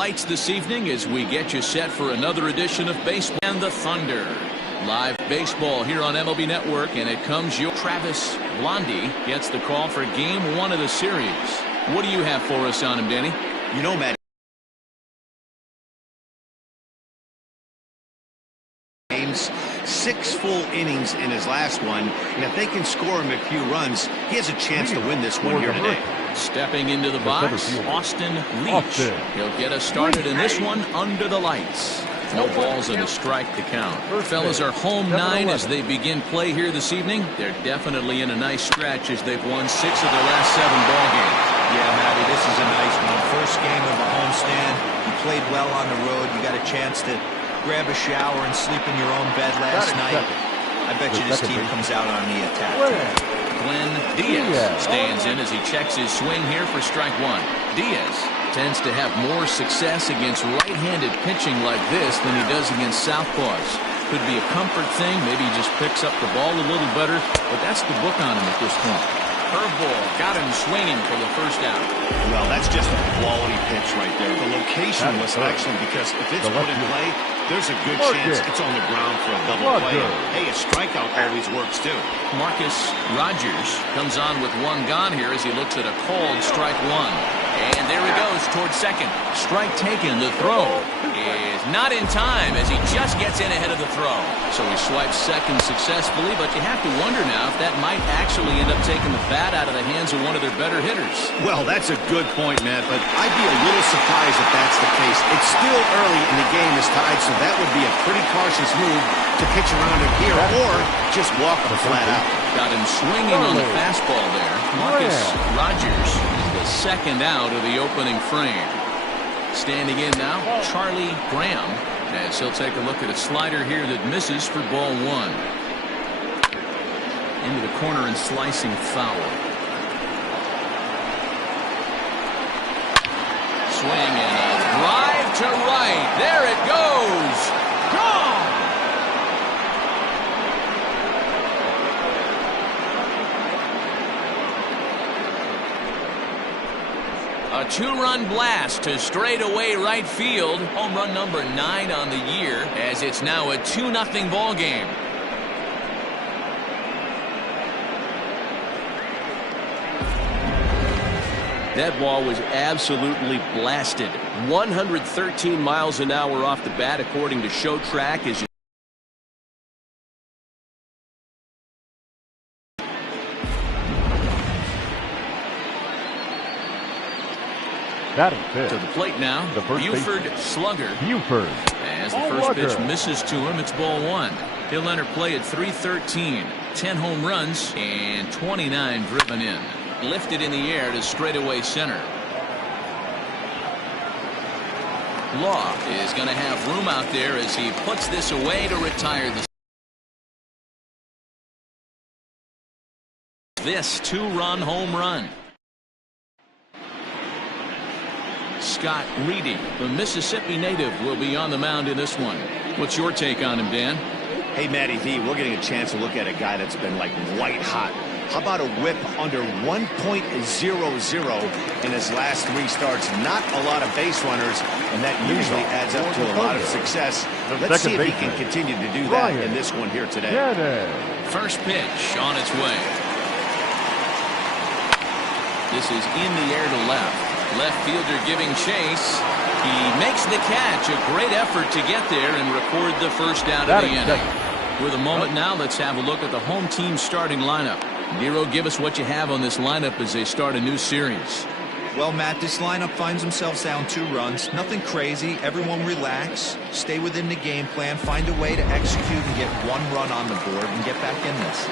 Lights this evening as we get you set for another edition of Baseball and the Thunder. Live baseball here on MLB Network, and it comes your Travis Blondie gets the call for game 1 of the series. What do you have for us on him, Danny? You know, Matt, games, 6 full innings in his last one, and if they can score him a few runs, he has a chance to win this one here today. Stepping into the box, Austin Leach. He'll get us started in this one under the lights. No balls and a strike to count. Fellas are home 9 as they begin play here this evening. They're definitely in a nice stretch as they've won 6 of their last 7 ball games. Yeah, Matty, this is a nice one. First game of a homestand. You played well on the road. You got a chance to grab a shower and sleep in your own bed last night. I bet you this team comes out on the attack. Glenn Diaz stands in as he checks his swing here for strike 1. Diaz tends to have more success against right-handed pitching like this than he does against southpaws. Could be a comfort thing. Maybe he just picks up the ball a little better, but that's the book on him at this point. Curveball got him swinging for the first out. Well, that's just a quality pitch right there. The location was excellent because if it's put in play, there's a good chance it's on the ground for a double play. Hey, a strikeout always works too. Marcus Rogers comes on with 1 gone here as he looks at a called strike 1. And there he goes towards second. Strike taken. The throw is not in time as he just gets in ahead of the throw. So he swipes second successfully, but you have to wonder now if that might actually end up taking the bat out of the hands of one of their better hitters. Well, that's a good point, Matt, but I'd be a little surprised if that's the case. It's still early and the game is tied, so that would be a pretty cautious move to pitch around him here or just walk him flat out. Got him swinging on the fastball there. Marcus Rogers is the second out of the opening frame. Standing in now, Charlie Graham, as he'll take a look at a slider here that misses for ball 1. Into the corner and slicing foul. Swing and a drive to right. There it goes. Gone! A 2-run blast to straightaway right field. Home run number 9 on the year as it's now a 2-0 ball game. That ball was absolutely blasted. 113 miles an hour off the bat according to Show Track. As you to the plate now, the Buford slugger. As the first pitch misses to him, it's ball 1. He'll enter play at 3:13. 10 home runs and 29 driven in. Lifted in the air to straightaway center. Law is going to have room out there as he puts this away to retire this 2-run home run. Scott Reedy, the Mississippi native, will be on the mound in this one. What's your take on him, Dan? Hey, Matty V, we're getting a chance to look at a guy that's been like white hot. How about a whip under 1.00 in his last 3 starts? Not a lot of base runners, and that usually adds up to a lot of success. Let's see if he can continue to do that in this one here today. First pitch on its way. This is in the air to left. Left fielder giving chase. He makes the catch. A great effort to get there and record the first out of the inning. With a moment now, let's have a look at the home team starting lineup. Nero, give us what you have on this lineup as they start a new series. Well, Matt, this lineup finds themselves down 2 runs. Nothing crazy. Everyone relax. Stay within the game plan. Find a way to execute and get 1 run on the board and get back in this.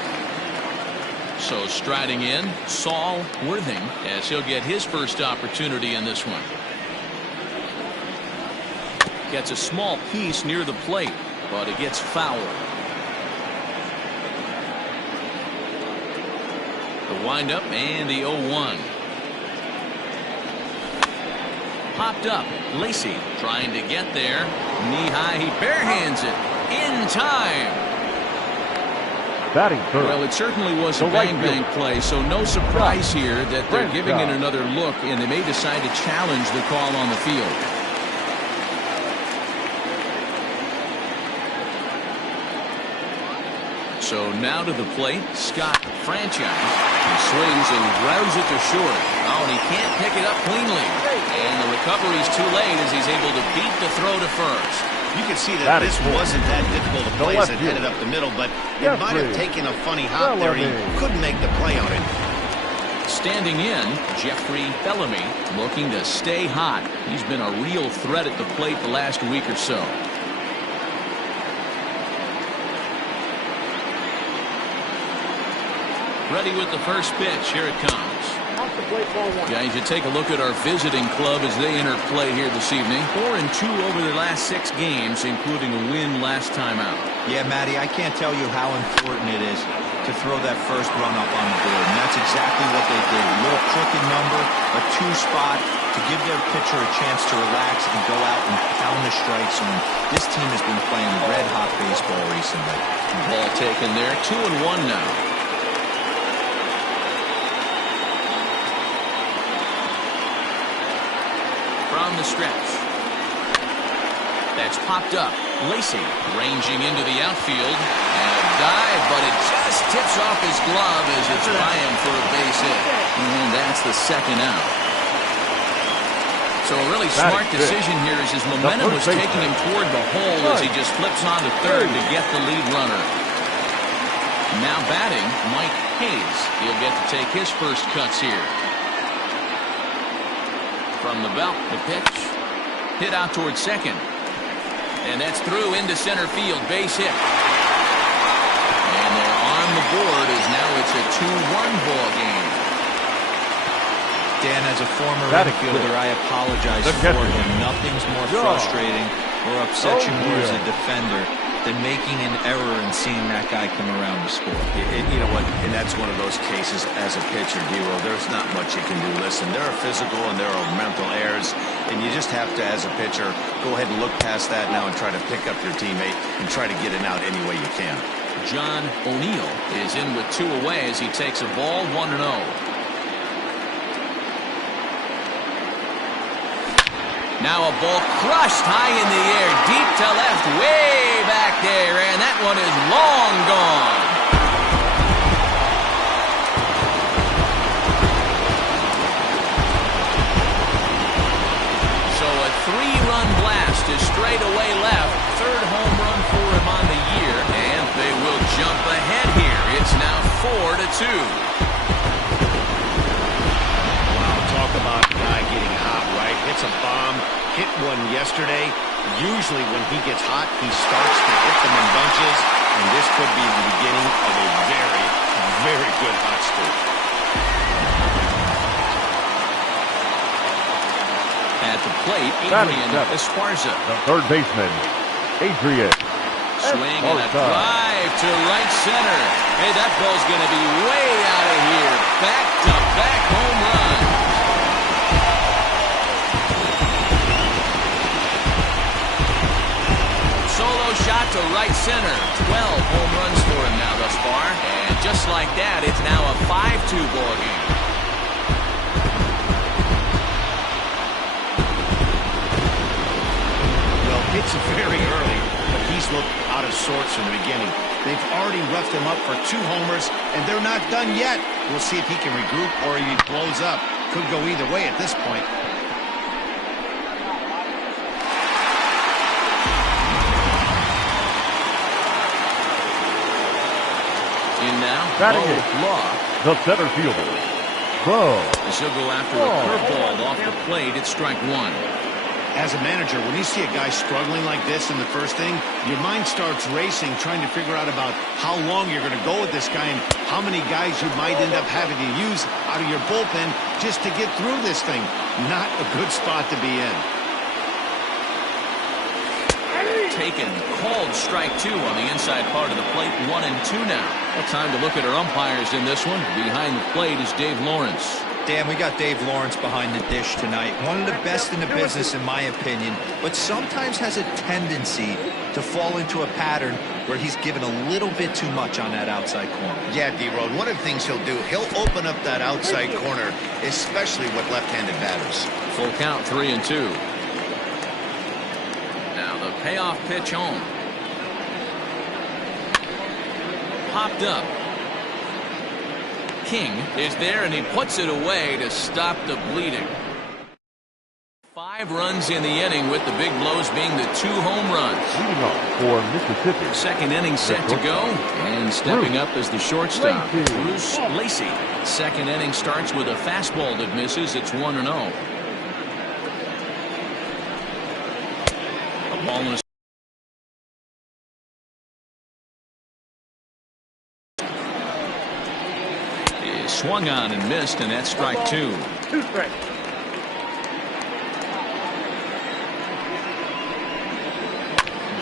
So striding in, Saul Worthing, as he'll get his first opportunity in this one. Gets a small piece near the plate, but it gets foul. The windup and the 0-1. Popped up. Lacey trying to get there. Knee high. He barehands it in time. Batting third. Well, it certainly was a bang-bang play, so no surprise here that they're giving it another look, and they may decide to challenge the call on the field. So now to the plate, Scott Franchise. He swings and grounds it to short. Oh, and he can't pick it up cleanly. And the recovery's too late as he's able to beat the throw to first. You can see that this wasn't that difficult to play as it headed up the middle, but it might have taken a funny hop there. He couldn't make the play on it. Standing in, Jeffrey Bellamy looking to stay hot. He's been a real threat at the plate the last week or so. Ready with the first pitch. Here it comes. Guys, you take a look at our visiting club as they enter play here this evening. 4-2 over their last 6 games, including a win last time out. Yeah, Matty, I can't tell you how important it is to throw that first run up on the board, and that's exactly what they did. A little crooked number, a 2-spot to give their pitcher a chance to relax and go out and pound the strike zone. This team has been playing red-hot baseball recently. Ball taken there. 2-1 now. From the stretch. That's popped up. Lacey ranging into the outfield. And a dive, but it just tips off his glove as it's by him for a base hit. And that's the second out. So a really smart decision here as his momentum was taking him toward the hole as he just flips on to third to get the lead runner. Now batting, Mike Hayes. He'll get to take his first cuts here. From the belt, the pitch. Hit out towards second. And that's through into center field. Base hit. And they're on the board as now it's a 2-1 ball game. Dan, as a former infielder, I apologize for him. Nothing's more frustrating or upsets you more as a defender than making an error and seeing that guy come around to score. You know what? And that's one of those cases as a pitcher, D-Roll. There's not much you can do. Listen, there are physical and there are mental errors, and you just have to, as a pitcher, go ahead and look past that now and try to pick up your teammate and try to get it out any way you can. John O'Neill is in with 2 away as he takes a ball 1-0. Now a ball crushed high in the air, deep to left, way back there, and that one is long gone. So a 3-run blast is straight away left, 3rd home run for him on the year, and they will jump ahead here. It's now 4-2. Wow, talk about a guy getting hot, right? Hits a bomb, hit one yesterday. Usually when he gets hot, he starts to hit them in bunches, and this could be the beginning of a very, very good hot streak. At the plate, Adrian Esparza. The third baseman, Adrian. Swing and a drive to right center. Hey, that ball's going to be way out of here. Back-to-back home run. Solo shot to right center. 12 home runs for him now thus far. And just like that, it's now a 5-2 ball game. Well, it's very early, but he's looked out of sorts from the beginning. They've already roughed him up for 2 homers, and they're not done yet. We'll see if he can regroup or if he blows up. Could go either way at this point. In now, Law. The center fielder, Bo. As he'll go after a curveball off the plate, it's strike 1. As a manager, when you see a guy struggling like this in the first inning, your mind starts racing, trying to figure out about how long you're going to go with this guy and how many guys you might end up having to use out of your bullpen just to get through this thing. Not a good spot to be in. Taken, called strike 2 on the inside part of the plate. 1-2 now. Well, time to look at our umpires in this one. Behind the plate is Dave Lawrence. Dan, we got Dave Lawrence behind the dish tonight. One of the best in the business, in my opinion, but sometimes has a tendency to fall into a pattern where he's given a little bit too much on that outside corner. Yeah, D-Road, one of the things he'll do, he'll open up that outside corner, especially with left-handed batters. Full count, 3-2. Now the payoff pitch home. popped up. King is there, and he puts it away to stop the bleeding. 5 runs in the inning, with the big blows being the 2 home runs. Leading off for Mississippi. Second inning set to go, and stepping up as the shortstop, Bruce Lacey. Second inning starts with a fastball that misses. It's 1-0. A ball in a is swung on and missed, and that's strike 2. 2 strikes.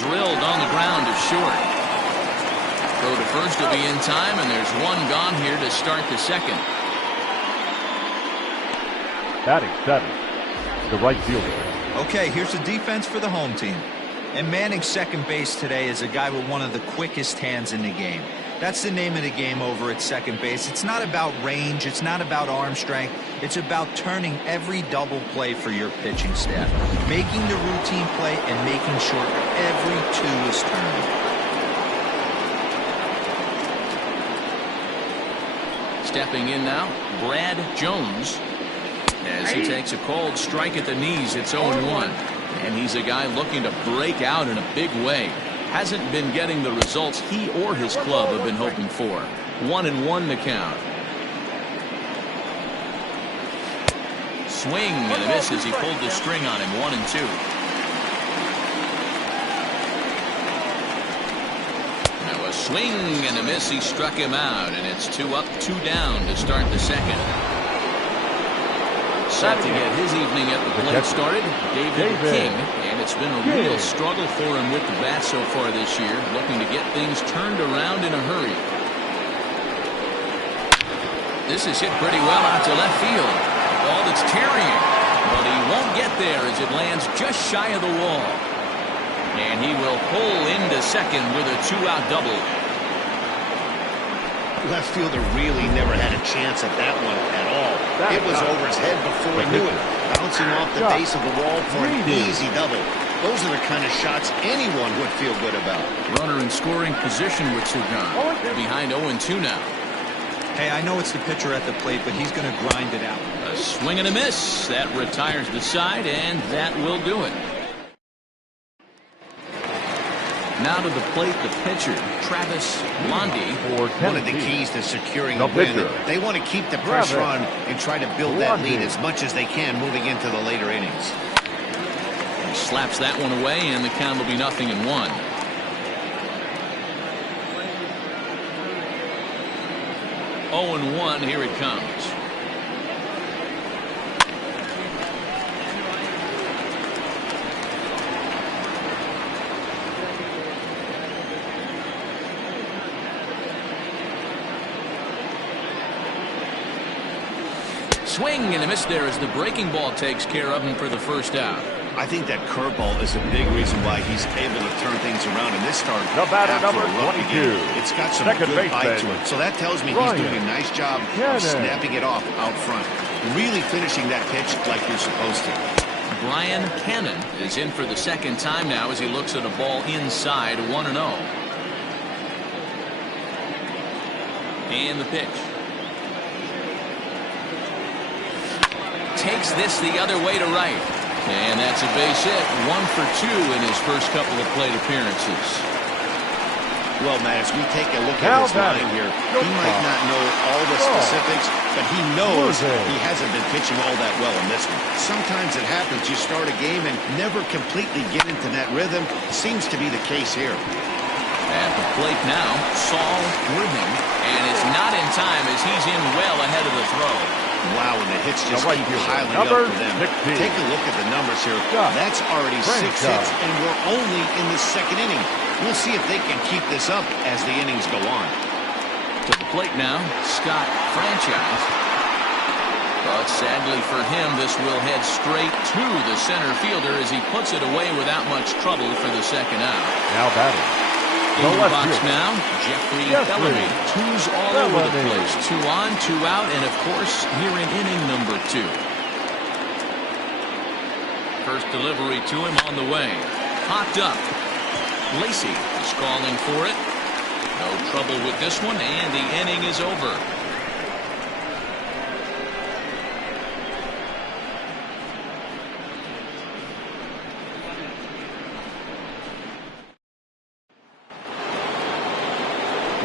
Drilled on the ground to short. Throw to first will be in time, and there's 1 gone here to start the second. Batting 7th, the right fielder. Okay, here's the defense for the home team. And manning second base today is a guy with one of the quickest hands in the game. That's the name of the game over at second base. It's not about range. It's not about arm strength. It's about turning every double play for your pitching staff, making the routine play and making sure every 2 is turned. Stepping in now, Brad Jones, as he takes a cold strike at the knees. It's 0-1, and he's a guy looking to break out in a big way. Hasn't been getting the results he or his club have been hoping for. 1-1 the count. Swing and a miss as he pulled the string on him. 1-2. Now a swing and a miss. He struck him out, and it's 2 up, 2 down to start the second. Set to get his evening at the plate started, David King, and it's been a real struggle for him with the bat so far this year, looking to get things turned around in a hurry. This is hit pretty well out to left field. A ball that's tarrying, but he won't get there as it lands just shy of the wall. And he will pull into second with a 2-out double. Left fielder really never had a chance at that one at all. It was over his head before he knew it, bouncing off the base of the wall for an easy double. Those are the kind of shots anyone would feel good about. Runner in scoring position with 2 gone. Behind 0-2 now. Hey, I know it's the pitcher at the plate, but he's going to grind it out. A swing and a miss. That retires the side, and that will do it. Now to the plate, the pitcher, Travis Blondie. One of the keys to securing a win. They want to keep the pressure on and try to build that lead as much as they can moving into the later innings. He slaps that one away, and the count will be 0-1. Oh, 0-1. Here it comes. Swing and a miss there as the breaking ball takes care of him for the first out. I think that curveball is a big reason why he's able to turn things around in this start. The batter, after number a rough 22. beginning. It's got some good bite to it. So that tells me he's doing a nice job of snapping it off out front. Really finishing that pitch like you're supposed to. Brian Cannon is in for the second time now as he looks at a ball inside. 1-0. And the pitch. Takes this the other way to right. And that's a base hit. 1 for 2 in his first couple of plate appearances. Well, Matt, as we take a look at this line here, he might not know all the specifics, but he knows he hasn't been pitching all that well in this one. Sometimes it happens. You start a game and never completely get into that rhythm. Seems to be the case here. At the plate now, Saul Worthing, and it's not in time as he's in well ahead of the throw. Wow, and the hits just keep piling up for them. Take a look at the numbers here. That's already 6 hits, and we're only in the second inning. We'll see if they can keep this up as the innings go on. To the plate now, Scott Franchise. But sadly for him, this will head straight to the center fielder as he puts it away without much trouble for the second out. Now batting. In the box now, Jeffrey Bellamy. 2's all over the place. 2 on, 2 out, and of course, here in inning number 2. First delivery to him on the way. Popped up. Lacey is calling for it. No trouble with this one, and the inning is over.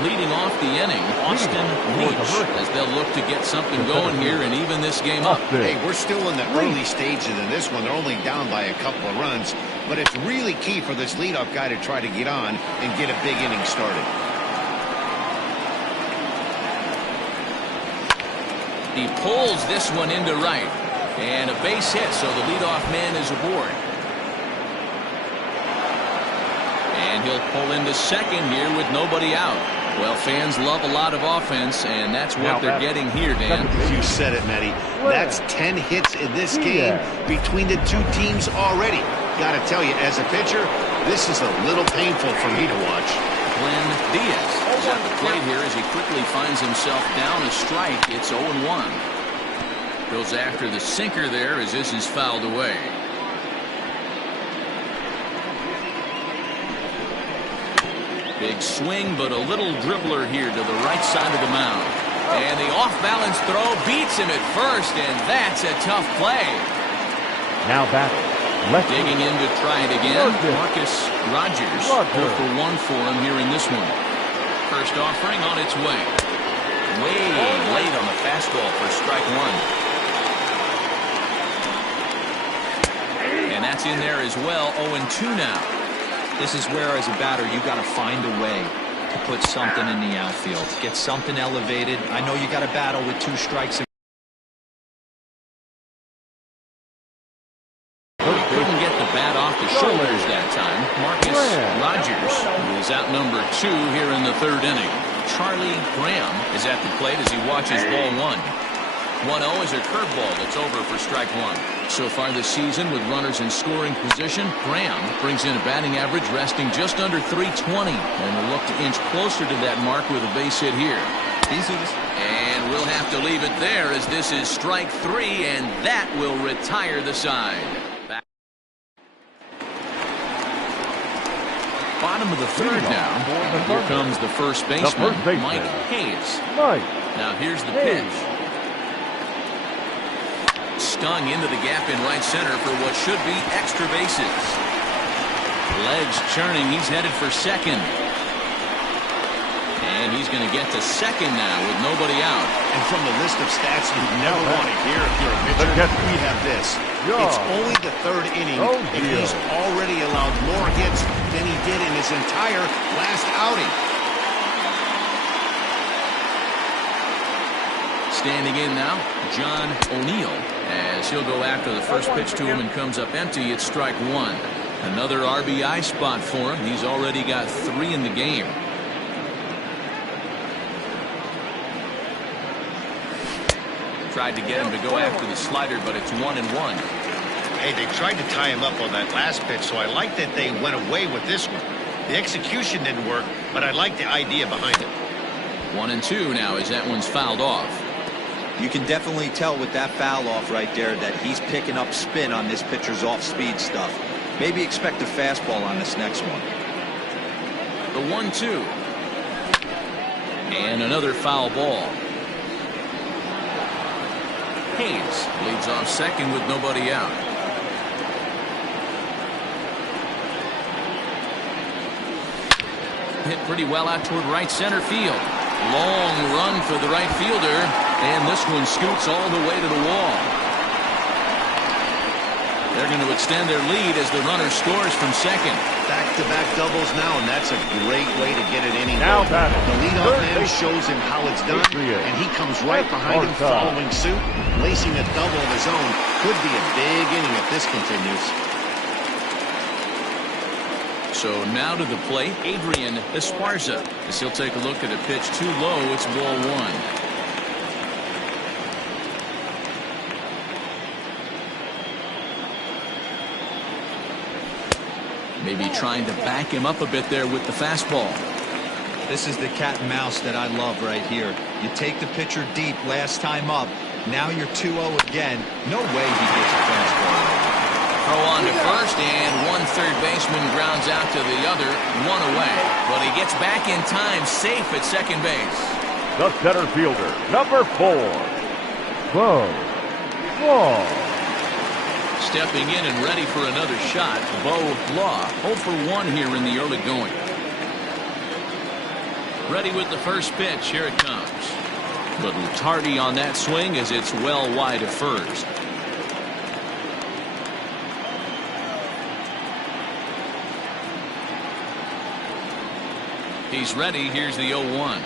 Leading off the inning, Austin Leach, as they'll look to get something going here and even this game up. Hey, we're still in the early stages of this one. They're only down by a couple of runs, but it's really key for this leadoff guy to try to get on and get a big inning started. He pulls this one into right, and a base hit, so the leadoff man is aboard. And he'll pull into second here with nobody out. Well, fans love a lot of offense, and that's what they're getting here, Dan. You said it, Matty. That's 10 hits in this game between the two teams already. Got to tell you, as a pitcher, this is a little painful for me to watch. Glenn Diaz is at the plate here as he quickly finds himself down a strike. It's 0-1. Goes after the sinker there as this is fouled away. Big swing, but a little dribbler here to the right side of the mound. And the off-balance throw beats him at first, and that's a tough play. Now batting. Digging in to try it again. Marcus Rogers. 0 for 1 for him here in this one. First offering on its way. Way late on the fastball for strike one. And that's in there as well. 0-2 now. This is where, as a batter, you got to find a way to put something in the outfield. Get something elevated. I know you got to battle with 2 strikes. Couldn't get the bat off the shoulders that time. Marcus Rogers is outnumbered 2 here in the 3rd inning. Charlie Graham is at the plate as he watches ball 1. 1-0 is a curveball that's over for strike 1. So far this season, with runners in scoring position, Graham brings in a batting average resting just under .320, and will look to inch closer to that mark with a base hit here. And we'll have to leave it there as this is strike 3, and that will retire the side. Bottom of the 3rd now. Here comes the first baseman, Mike Hayes. Now here's the pitch. Stung into the gap in right center for what should be extra bases. Legs churning. He's headed for second. And he's going to get to second now with nobody out. And from the list of stats you never want to hear if you're a pitcher, we have this. It's only the 3rd inning, and he's already allowed more hits than he did in his entire last outing. Standing in now, John O'Neill, as he'll go after the first pitch to him and comes up empty. It's strike 1. Another RBI spot for him. He's already got 3 in the game. Tried to get him to go after the slider, but it's 1-1. Hey, they tried to tie him up on that last pitch, so I like that they went away with this one. The execution didn't work, but I like the idea behind it. 1-2 now as that one's fouled off. You can definitely tell with that foul off right there that he's picking up spin on this pitcher's off-speed stuff. Maybe expect a fastball on this next one. The 1-2. And another foul ball. Hayes leads off second with nobody out. Hit pretty well out toward right center field. Long run for the right fielder, and this one scoots all the way to the wall. They're going to extend their lead as the runner scores from second. Back-to-back doubles now, and that's a great way to get an inning going. The leadoff man shows him how it's done, and he comes right behind him following suit. Lacing a double of his own could be a big inning if this continues. So now to the plate, Adrian Esparza, as he'll take a look at a pitch too low. It's ball 1. Maybe trying to back him up a bit there with the fastball. This is the cat and mouse that I love right here. You take the pitcher deep last time up. Now you're 2-0 again. No way he gets a fastball. Throw on to first, and one third baseman grounds out to the other, one away. But he gets back in time, safe at second base. The center fielder, number 4, Bo Law. Stepping in and ready for another shot, Bo Law, 0 for 1 here in the early going. Ready with the first pitch. Here it comes. But tardy on that swing as it's well wide of first. He's ready. Here's the 0-1.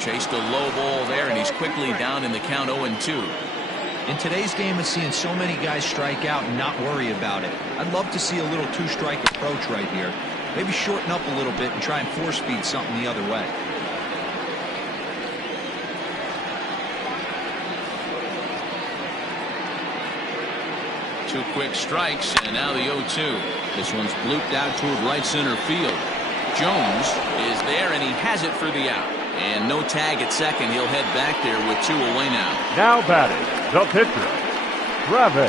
Chased a low ball there, and he's quickly down in the count 0-2. In today's game of seeing so many guys strike out and not worry about it, I'd love to see a little two-strike approach right here. Maybe shorten up a little bit and try and force feed something the other way. Two quick strikes, and now the 0-2. This one's blooped out toward right center field. Jones is there, and he has it for the out. And no tag at second. He'll head back there with 2 away now. Now batting, the pitcher, Travis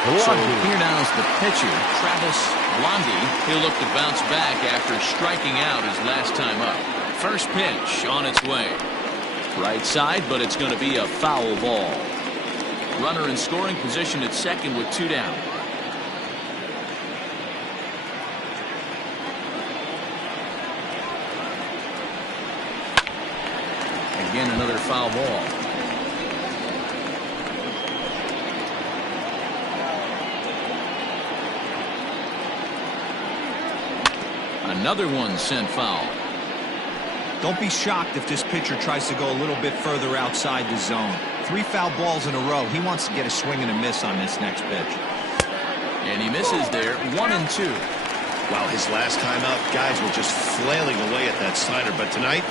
So Blondie. here now is the pitcher, Travis Blondie. He'll look to bounce back after striking out his last time up. First pitch on its way. Right side, but it's going to be a foul ball. Runner in scoring position at second with 2 down. Again, another foul ball. Another one sent foul. Don't be shocked if this pitcher tries to go a little bit further outside the zone. 3 foul balls in a row. He wants to get a swing and a miss on this next pitch. And he misses there, 1-2. Wow, his last time out, guys were just flailing away at that slider. But tonight,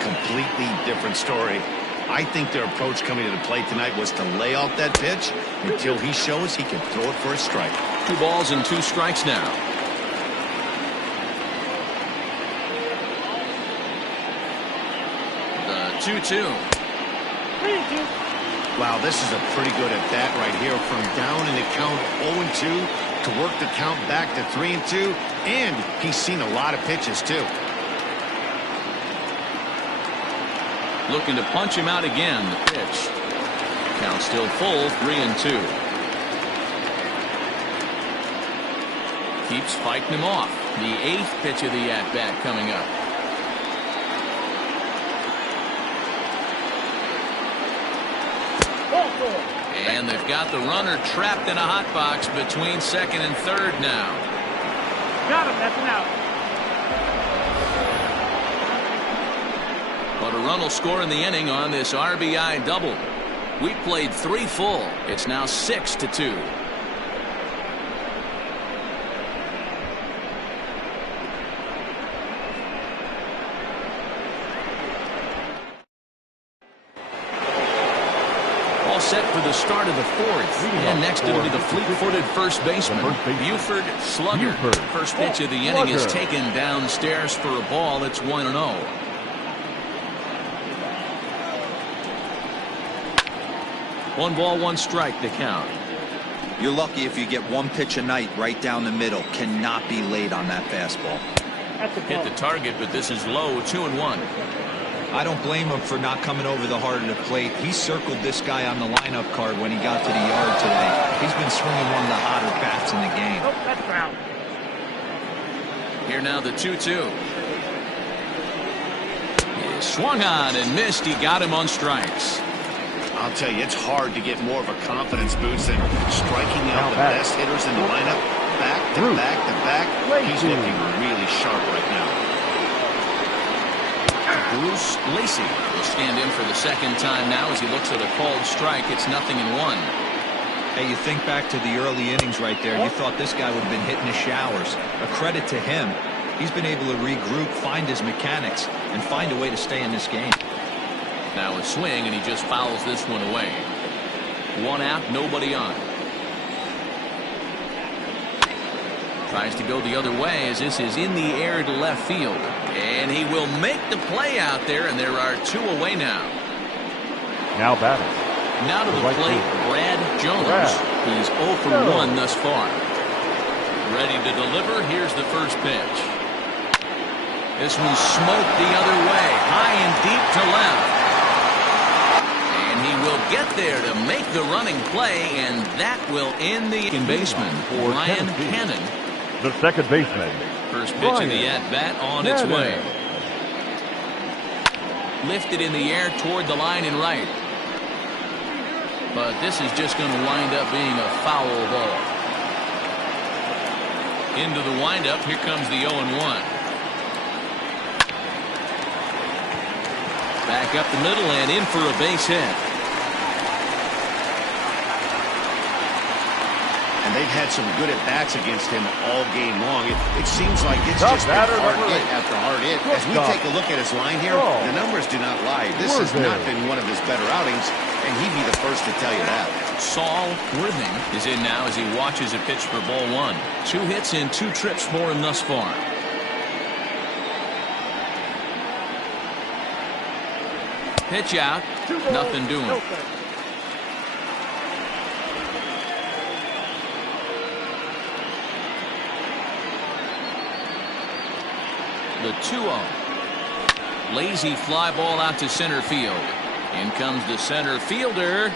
completely different story. I think their approach coming to the plate tonight was to lay off that pitch until he shows he can throw it for a strike. 2 balls and 2 strikes now. The 2-2. Wow, this is a pretty good at bat right here. From down in the count 0-2 to work the count back to 3-2. And he's seen a lot of pitches, too. Looking to punch him out again. The pitch. Count still full, 3-2. Keeps fighting him off. The 8th pitch of the at-bat coming up. And they've got the runner trapped in a hot box between second and third now. Got him. That's an out. But a run will score in the inning on this RBI double. We played 3 full. It's now 6-2. All set for the start of the 4th. And next it'll be the fleet-footed first baseman, Buford Slugger. First pitch of the inning is taken downstairs for a ball. It's 1-0. 1 ball, 1 strike to count. You're lucky if you get 1 pitch a night right down the middle. Cannot be late on that fastball. Hit the target, but this is low, 2-1. I don't blame him for not coming over the heart of the plate. He circled this guy on the lineup card when he got to the yard today. He's been swinging one of the hotter bats in the game. Oh, that's foul. Here now the 2-2. He swung on and missed. He got him on strikes. I'll tell you, it's hard to get more of a confidence boost than striking out the best hitters in the lineup. Back to back to back. He's looking really sharp right now. Bruce Lacy will stand in for the second time now as he looks at a called strike. It's 0-1. Hey, you think back to the early innings right there. You thought this guy would have been hitting his showers. A credit to him. He's been able to regroup, find his mechanics, and find a way to stay in this game. Now a swing, and he just fouls this one away. 1 out, nobody on. Tries to go the other way as this is in the air to left field. And he will make the play out there, and there are 2 away now. Now batting, Now to the Right plate, fielder. Brad Jones. Brad. He's 0 for Jones. 1 thus far. Ready to deliver. Here's the first pitch. This one's smoked the other way, high and deep to left. And he will get there to make the running play, and that will end the second baseman, For Ryan Tennessee. Cannon. The second baseman. First pitch of the at-bat on its Cannon. way. Lifted in the air toward the line and right. But this is just going to wind up being a foul ball. Into the windup, here comes the 0-1. Back up the middle and in for a base hit. And they've had some good at-bats against him all game long. It seems like it's Top just been batter, hard number hit 8. after hard hit. As we Shortstop. take a look at his line here, Oh. the numbers do not lie. This has Worthing. not been one of his better outings, and he'd be the first to tell you that. Saul Worthing is in now as he watches a pitch for ball 1. 2 hits and 2 trips for him thus far. Pitch out. Nothing doing. The 2-0. Lazy fly ball out to center field. In comes the center fielder.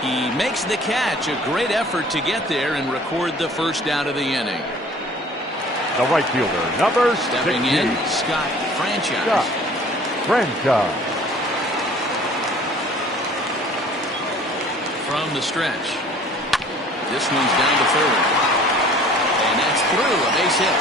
He makes the catch. A great effort to get there and record the first out of the inning. The right fielder, number Stepping 16. in, Scott Franchise. Scott Franchise. From the stretch. This one's down to third. And that's through. A base hit.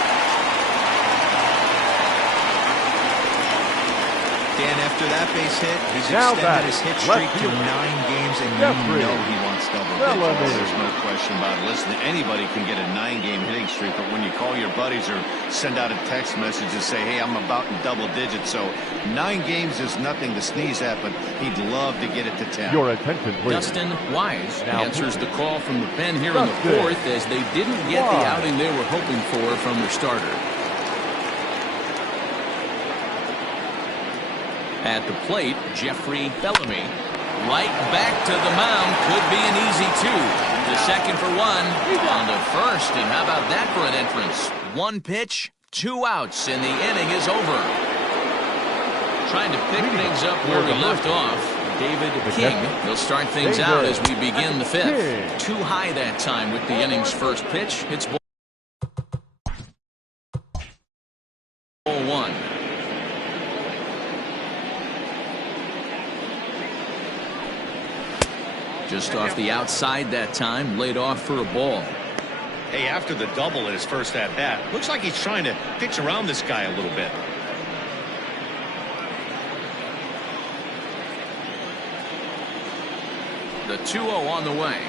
Dan, after that base hit, he's Now extended batting, his hit left streak to 9 fielder. games, and Jeffrey. you know he wants double Bellamy. digits. There's no question about it. Listen, anybody can get a 9-game hitting streak, but when you call your buddies or send out a text message and say, hey, I'm about in double digits, so 9 games is nothing to sneeze at, but he'd love to get it to 10. Your attention, please. Dustin Wise Now answers the call from the pen here in the Dustin 4th as they didn't get the Wise. outing they were hoping for from their starter. At the plate, Jeffrey Bellamy. Right back to the mound. Could be an easy 2. The second for 1. On to first. And how about that for an entrance? 1 pitch, 2 outs, and the inning is over. Trying to pick things up where we left off. David King will start things out as we begin the 5th. Too high that time with the inning's first pitch. It's ball 1. Just off the outside that time, laid off for a ball. Hey, after the double in his first at-bat, looks like he's trying to pitch around this guy a little bit. The 2-0 on the way.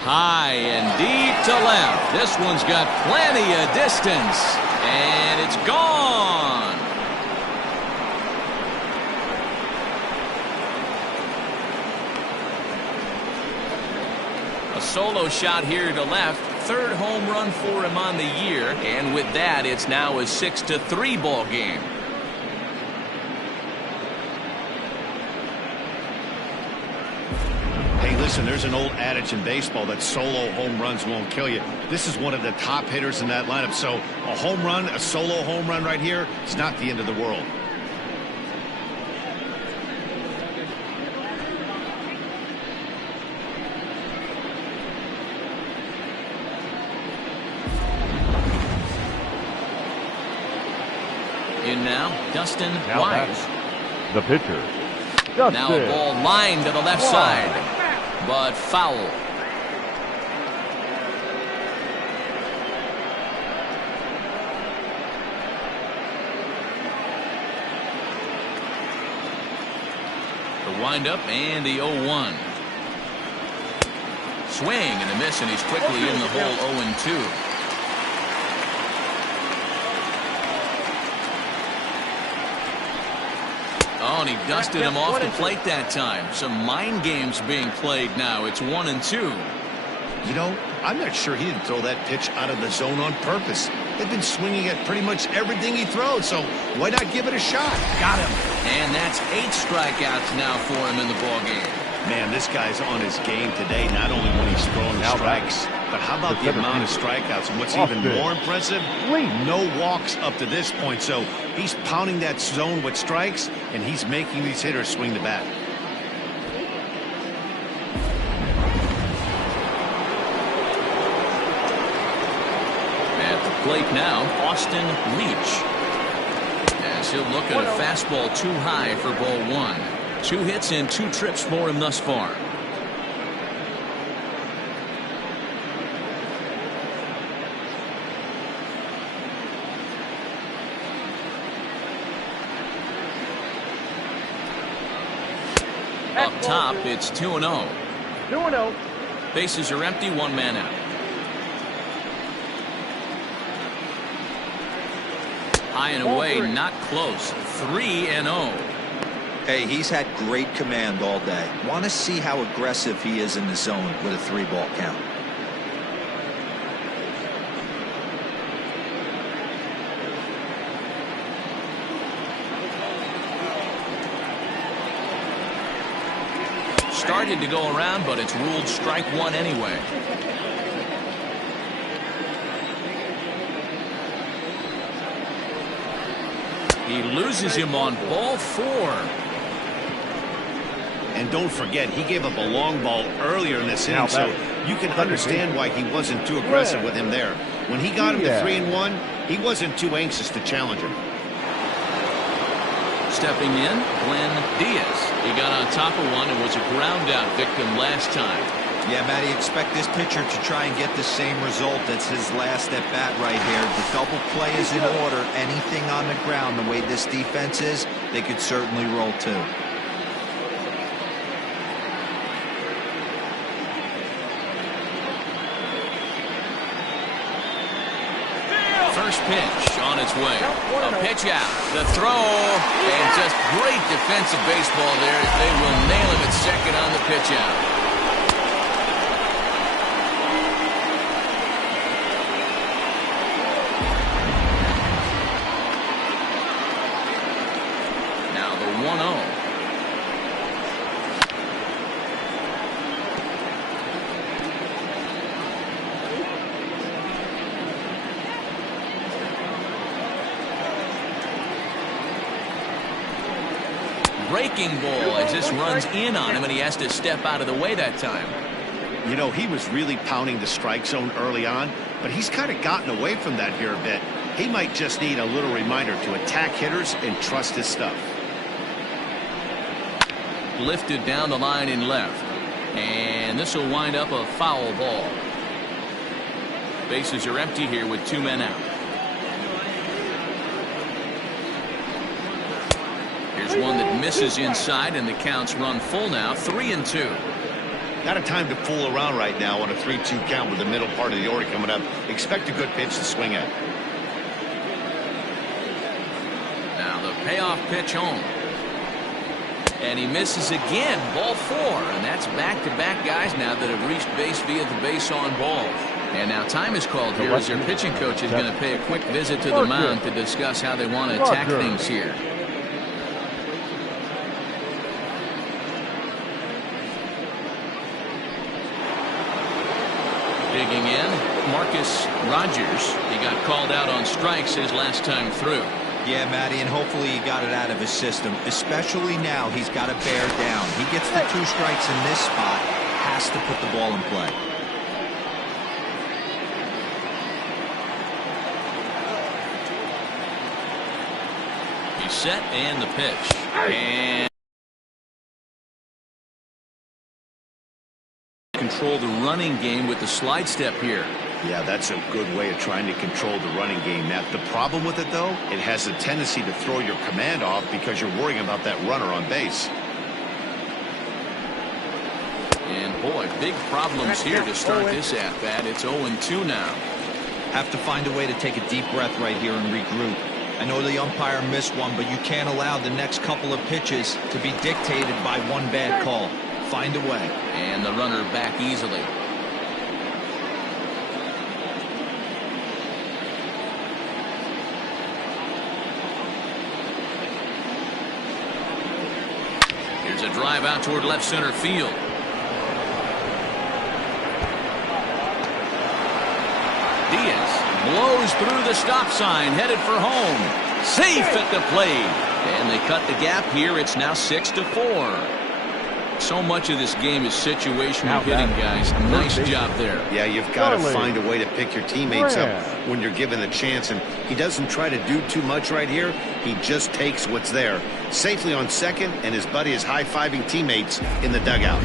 High and deep to left. This one's got plenty of distance. And it's gone. A solo shot here to left. 3rd home run for him on the year. And with that, it's now a 6-3 ball game. Hey, listen, there's an old adage in baseball that solo home runs won't kill you. This is one of the top hitters in that lineup. So a home run, a solo home run right here, it's not the end of the world. In now, Dustin Now Wise. batting. The pitcher, Dustin Now a ball lined to the left Wise. side, but foul. The windup and the 0-1. Swing and a miss, and he's quickly in the hole 0-2. Oh, and he dusted him off the plate that time. Some mind games being played now. It's 1-2. You know, I'm not sure he didn't throw that pitch out of the zone on purpose. They've been swinging at pretty much everything he throws, so why not give it a shot? Got him. And that's 8 strikeouts now for him in the ball game. Man, this guy's on his game today, not only when he's throwing the strikes, but how about the amount of strikeouts? And what's even more impressive, no walks up to this point. So he's pounding that zone with strikes, and he's making these hitters swing the bat. At the plate now, Austin Leach. As he'll look at a fastball too high for ball 1. 2 hits and 2 trips for him thus far. Up top, it's 2-0. 2-0. Bases are empty, 1 man out. High and away, not close. 3-0. Hey, he's had great command all day. Want to see how aggressive he is in the zone with a 3-ball count. Started to go around, but it's ruled strike 1 anyway. He loses him on ball 4. And don't forget, he gave up a long ball earlier in this inning, so you can understand why he wasn't too aggressive with him there. When he got him to 3-1, he wasn't too anxious to challenge him. Stepping in, Glenn Diaz. He got on top of one and was a ground out victim last time. Yeah, Matty, expect this pitcher to try and get the same result as his last at bat right here. The double play is in order. Anything on the ground, the way this defense is, they could certainly roll too. First pitch on its way. A pitch out. The throw. And just great defensive baseball there. They will nail him at second on the pitch out. Now the 1-0. Breaking ball as this runs in on him, and he has to step out of the way that time. You know, he was really pounding the strike zone early on, but he's kind of gotten away from that here a bit. He might just need a little reminder to attack hitters and trust his stuff. Lifted down the line in left, and this will wind up a foul ball. Bases are empty here with 2 men out. Here's one that misses inside, and the count's run full now, 3-2. Not a time to fool around right now on a 3-2 count with the middle part of the order coming up. Expect a good pitch to swing at. Now the payoff pitch home. And he misses again, ball 4. And that's back-to-back guys now that have reached base via the base on ball. And now time is called here as their pitching coach is going to pay a quick visit to the mound to discuss how they want to attack things here. Digging in, Marcus Rogers. He got called out on strikes his last time through. Yeah, Matty, and hopefully he got it out of his system. Especially now, he's got to bear down. He gets the 2 strikes in this spot, has to put the ball in play. He's set, and the pitch. And control the running game with the slide step here. Yeah, that's a good way of trying to control the running game. Now, the problem with it, though, it has a tendency to throw your command off because you're worrying about that runner on base. And, boy, big problems here to start this at-bat. It's 0-2 now. Have to find a way to take a deep breath right here and regroup. I know the umpire missed one, but you can't allow the next couple of pitches to be dictated by one bad call. Find a way. And the runner back easily. drive out toward left center field. Diaz blows through the stop sign, headed for home. Safe at the plate. And they cut the gap here. It's now 6-4. So much of this game is situational hitting, guys. Nice job there. Yeah, you've got to find a way to pick your teammates up when you're given the chance. And he doesn't try to do too much right here. He just takes what's there. Safely on second, and his buddy is high-fiving teammates in the dugout.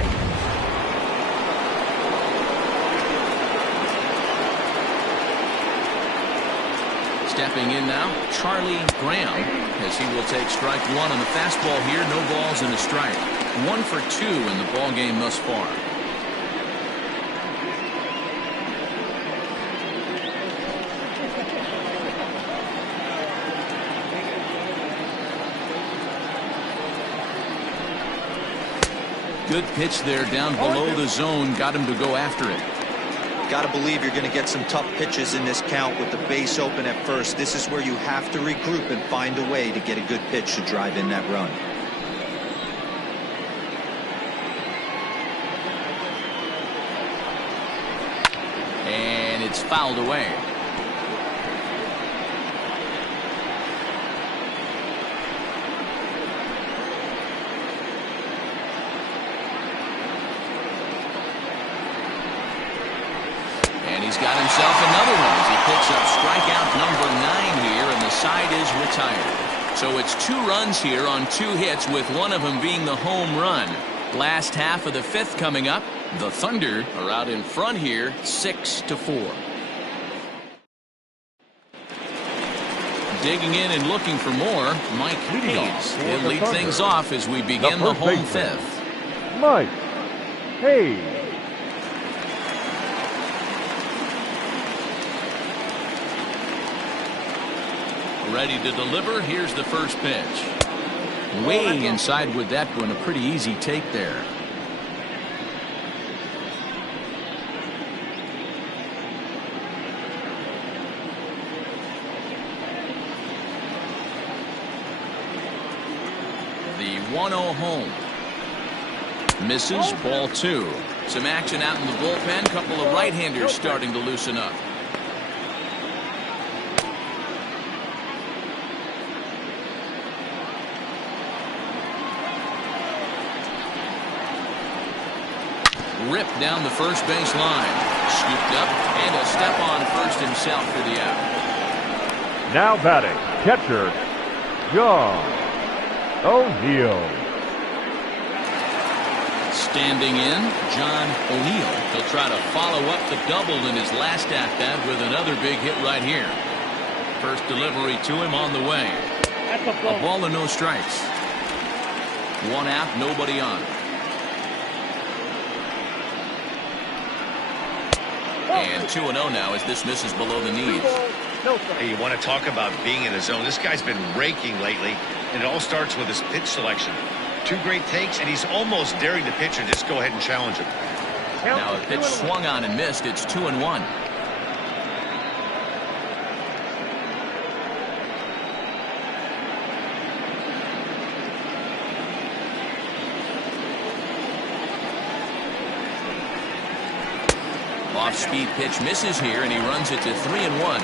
Stepping in now, Charlie Graham, as he will take strike one on the fastball here. No balls and a strike. 1 for 2 in the ball game thus far. Good pitch there down below the zone. Got him to go after it. Got to believe you're going to get some tough pitches in this count with the base open at first. This is where you have to regroup and find a way to get a good pitch to drive in that run. And it's fouled away. He's got himself another one as he picks up strikeout number 9 here, and the side is retired. So it's 2 runs here on 2 hits, with one of them being the home run. Last half of the 5th coming up. The Thunder are out in front here, 6-4. Digging in and looking for more, Mike Hayes. He'll lead things off as we begin the home 5th. Mike Hayes. Ready to deliver. Here's the first pitch. Way inside with that one. A pretty easy take there. The 1-0 home. Misses. Ball 2. Some action out in the bullpen. Couple of right-handers starting to loosen up. Ripped down the first base line. Scooped up and a step on first himself for the out. Now batting, catcher, John O'Neill. Standing in, John O'Neill. He'll try to follow up the double in his last at-bat with another big hit right here. First delivery to him on the way. A ball and no strikes. 1 out, nobody on. And 2-0 now as this misses below the knees. Hey, you want to talk about being in the zone. This guy's been raking lately, and it all starts with his pitch selection. 2 great takes, and he's almost daring the pitcher just go ahead and challenge him. Now a pitch swung on and missed. It's 2-1. Off-speed pitch misses here, and he runs it to 3-1.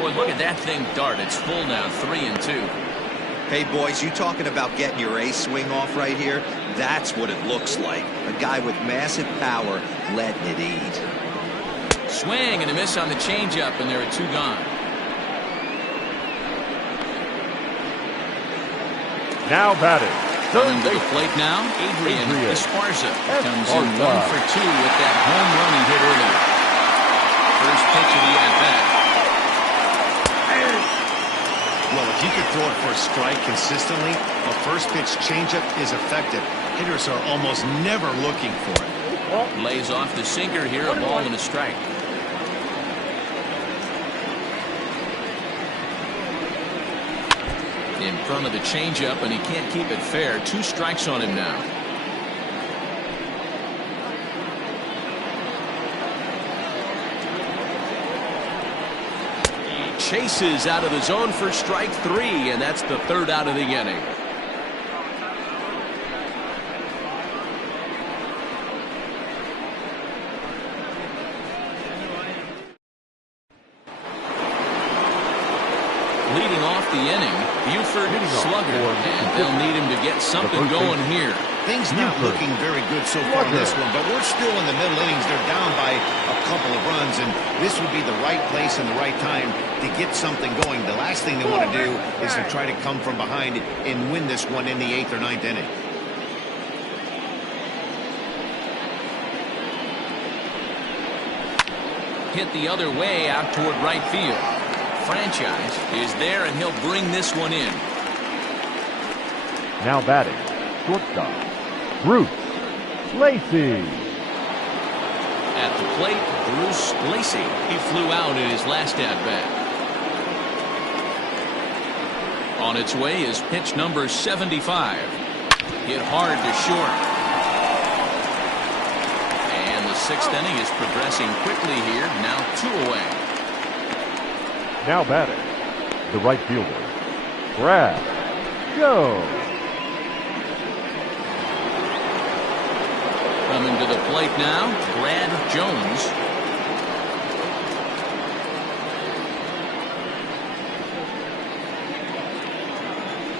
Boy, look at that thing dart. It's full now, 3-2. Hey, boys, you talking about getting your ace swing off right here? That's what it looks like. A guy with massive power letting it eat. Swing and a miss on the changeup, and there are 2 gone. Now batting. Coming to the plate now, Adrian Esparza comes in 1 for 2 with that home run he hit earlier. First pitch of the at-bat. Well, if you could throw it for a strike consistently, a first pitch changeup is effective. Hitters are almost never looking for it. Lays off the sinker here, a ball and a strike. In front of the changeup, and he can't keep it fair. 2 strikes on him now. chases out of the zone for strike 3, and that's the 3rd out of the inning. Leading off the inning, Buford slugger, and they'll need him to get something going here. Things not looking very good so far in this one, but we're still in the middle innings. They're down by a couple of runs, and this would be the right place and the right time to get something going. The last thing they want to do is to try to come from behind and win this one in the 8th or 9th inning. Hit the other way out toward right field. Franchise is there, and he'll bring this one in. Now batting, shortstop, Bruce Lacey. At the plate, Bruce Lacey. He flew out in his last at-bat. On its way is pitch number 75. Hit hard to short. And the 6th inning is progressing quickly here. Now 2 away. Now batting, the right fielder, Brad Jones. Coming to the plate now, Brad Jones.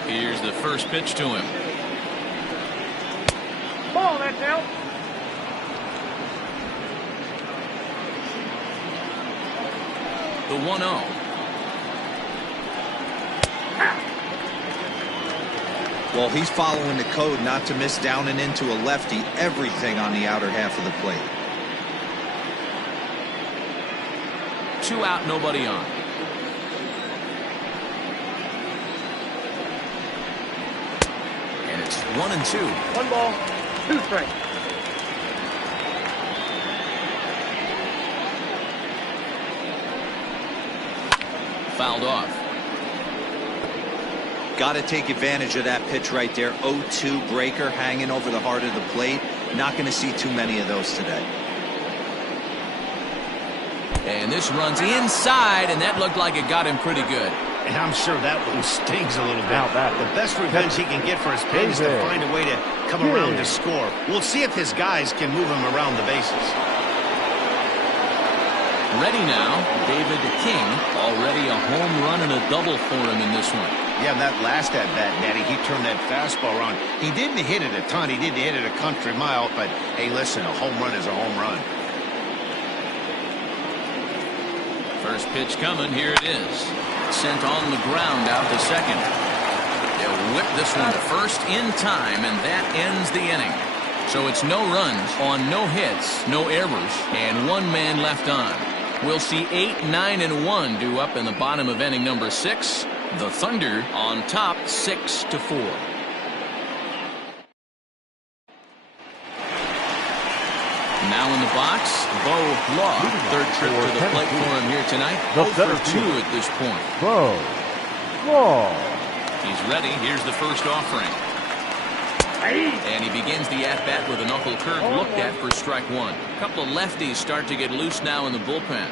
Here's the first pitch to him. Ball, that's out. The 1-0. Well, he's following the code not to miss down and into a lefty. Everything on the outer half of the plate. 2 out, nobody on. And it's 1-2. 1 ball, 2 strikes. Fouled off. Got to take advantage of that pitch right there. 0-2 breaker hanging over the heart of the plate. Not going to see too many of those today. And this runs inside, and that looked like it got him pretty good. And I'm sure that one stings a little bit. Now batting, the best revenge he can get for his pain is to find a way to come around to score. We'll see if his guys can move him around the bases. Ready now, David King. Already a home run and a double for him in this one. Yeah, that last at-bat, Natty, he turned that fastball around. He didn't hit it a ton. He didn't hit it a country mile, but, hey, listen, a home run is a home run. First pitch coming. Here it is. Sent on the ground out to second. They'll whip this one to first in time, and that ends the inning. So it's no runs on no hits, no errors, and 1 man left on. We'll see 8, 9, and 1 due up in the bottom of inning number 6. The Thunder on top 6-4. Now in the box, Bo Law. 3rd trip to the plate for him here tonight. 0 for 2 at this point. Bo Law. He's ready. Here's the first offering. And he begins the at-bat with a knuckle curve looked at for strike 1. A couple of lefties start to get loose now in the bullpen.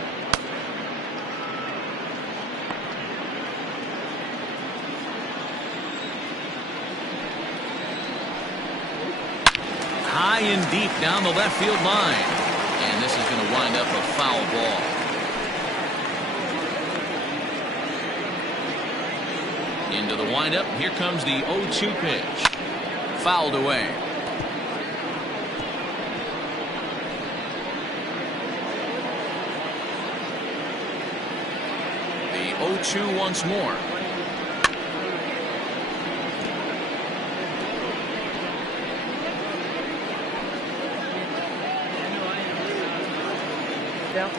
High and deep down the left field line. And this is going to wind up a foul ball. Into the windup. Here comes the 0-2 pitch. Fouled away. The 0-2 once more. Down.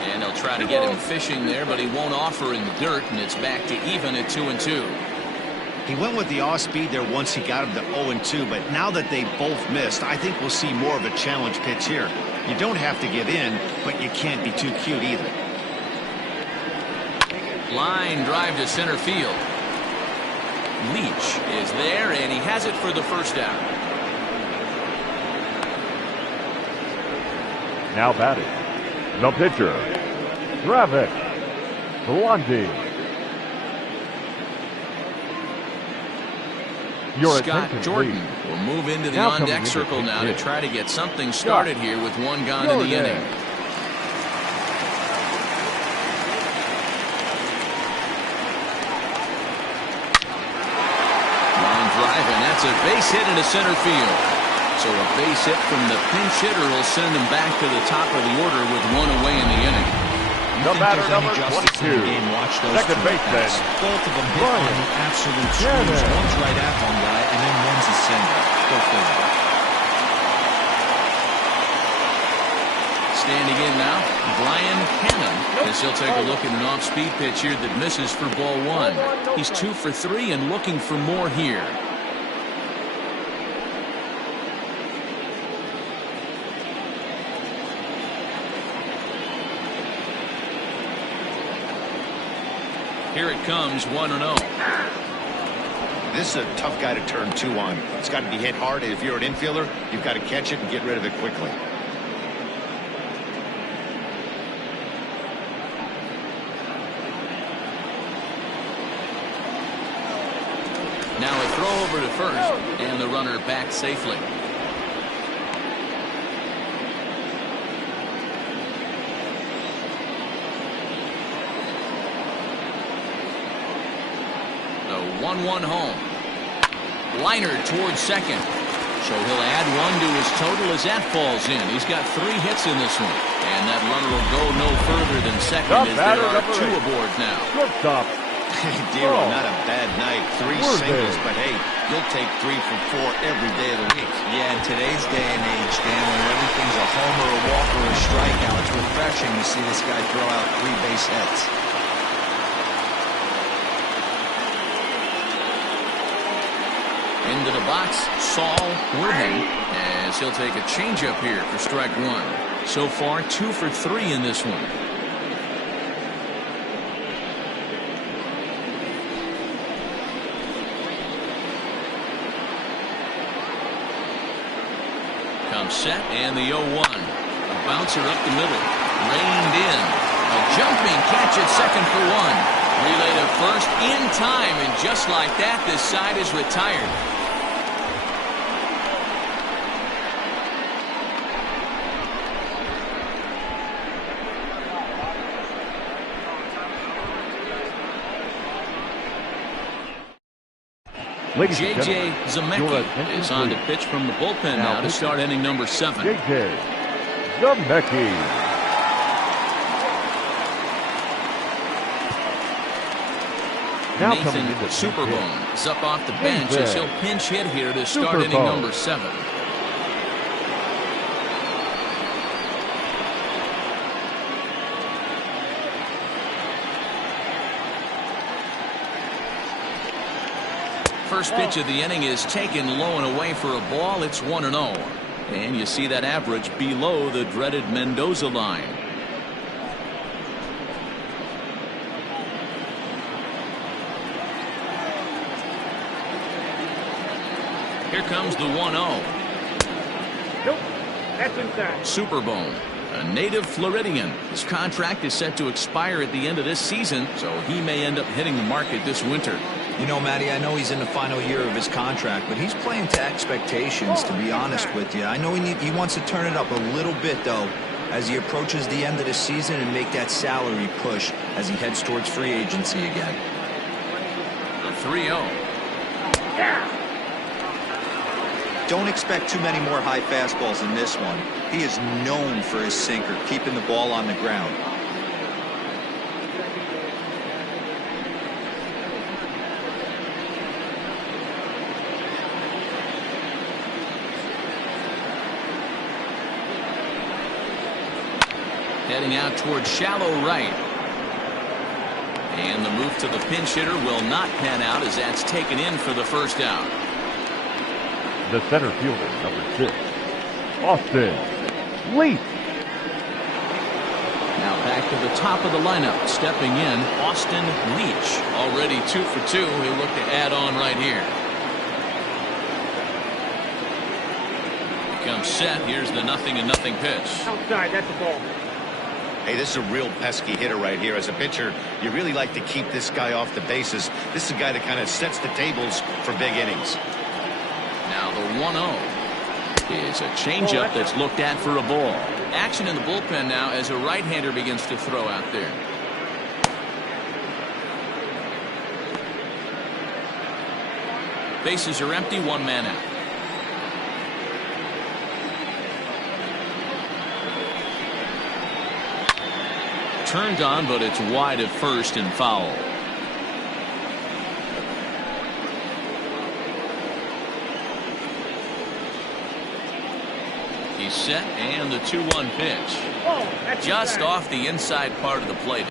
And they'll try to get him fishing there, but he won't offer in the dirt, and it's back to even at 2-2. He went with the off-speed there once he got him to 0-2, but now that they both missed, I think we'll see more of a challenge pitch here. You don't have to give in, but you can't be too cute either. Line drive to center field. Leach is there, and he has it for the first out. Now batting, the pitcher, Travis Blondie. Your Scott attention, Jordan please. will move into the Now on-deck coming in the circle now to pitch. try to get something started here with one gone in the Jordan. inning. Line drive, and that's a base hit into center field. So a base hit from the pinch hitter will send him back to the top of the order with one away in the inning. The Think batter, there's any number justice in 22. the game? Watch those Second two baseman, at-bats. Both of them hit Brian on the absolute Cannon. screws. One's right at home guy, and then one's a single. Go figure. Standing in now, Brian Cannon, as he'll take a look at an off-speed pitch here that misses for ball one. He's 2 for 3 and looking for more here. Here it comes, 1-0. This is a tough guy to turn 2 on. It's got to be hit hard. If you're an infielder, you've got to catch it and get rid of it quickly. Now a throw over to first, and the runner back safely. The 1-1 home. Liner towards second. So he'll add 1 to his total as that falls in. He's got 3 hits in this one. And that runner will go no further than second The as batter, there are number 2 8. aboard now. Shortstop, Dero, Oh. not a bad night. 3 Worth singles, it. but hey, you'll take 3 for 4 every day of the week. Yeah, in today's day and age, Dan, when everything's a homer, a walk, or a strikeout, it's refreshing to see this guy throw out 3 base hits. Into the box, Saul Worthing, as he'll take a changeup here for strike 1. So far, 2 for 3 in this one. Comes set, and the 0-1. A bouncer up the middle, reined in. A jumping catch at second for 1. Relay to first in time, and just like that, this side is retired. ladies and J.J. gentlemen, your Zemecki attention, is on to please. pitch from the bullpen now to start inning number 7. J.J. Zemecki. Now coming Nathan into the Superbone is up off the bench as he'll pinch hit here to start inning Superbone. number 7. First pitch of the inning is taken low and away for a ball. It's 1-0. And you see that average below the dreaded Mendoza line. Here comes the 1-0. Nope. That's inside. Superbone, a native Floridian. His contract is set to expire at the end of this season, so he may end up hitting the market this winter. You know, Matty, I know he's in the final year of his contract, but he's playing to expectations, to be honest with you. I know he wants to turn it up a little bit, though, as he approaches the end of the season and make that salary push as he heads towards free agency again. The 3-0. Don't expect too many more high fastballs in this one. He is known for his sinker, keeping the ball on the ground. Heading out towards shallow right. And the move to the pinch hitter will not pan out as that's taken in for the first out. The center fielder, number 6, Austin Leach. Now back to the top of the lineup. Stepping in, Austin Leach. Already 2 for 2. He'll look to add on right here. Here him set. Here's the 0-0 pitch. Outside, that's a ball. Hey, this is a real pesky hitter right here. As a pitcher, you really like to keep this guy off the bases. This is a guy that kind of sets the tables for big innings. Now the 1-0 is a changeup that's looked at for a ball. Action in the bullpen now as a right-hander begins to throw out there. Bases are empty, one man out. Turned on, but it's wide at first and foul. He's set, and the 2-1 pitch. Oh, that's Just inside. off the inside part of the plate.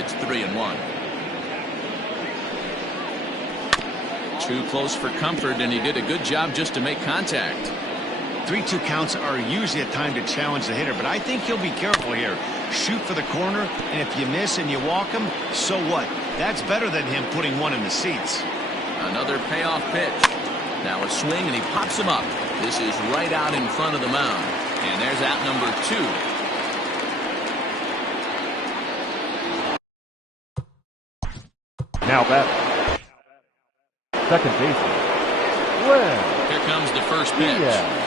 It's 3-1. Too close for comfort, and he did a good job just to make contact. 3-2 counts are usually a time to challenge the hitter, but I think he'll be careful here. Shoot for the corner, and if you miss and you walk him, so what? That's better than him putting one in the seats. Another payoff pitch. Now a swing, and he pops him up. This is right out in front of the mound. And there's out number 2. Now that second baseman. Glenn. Here comes the first pitch. Yeah.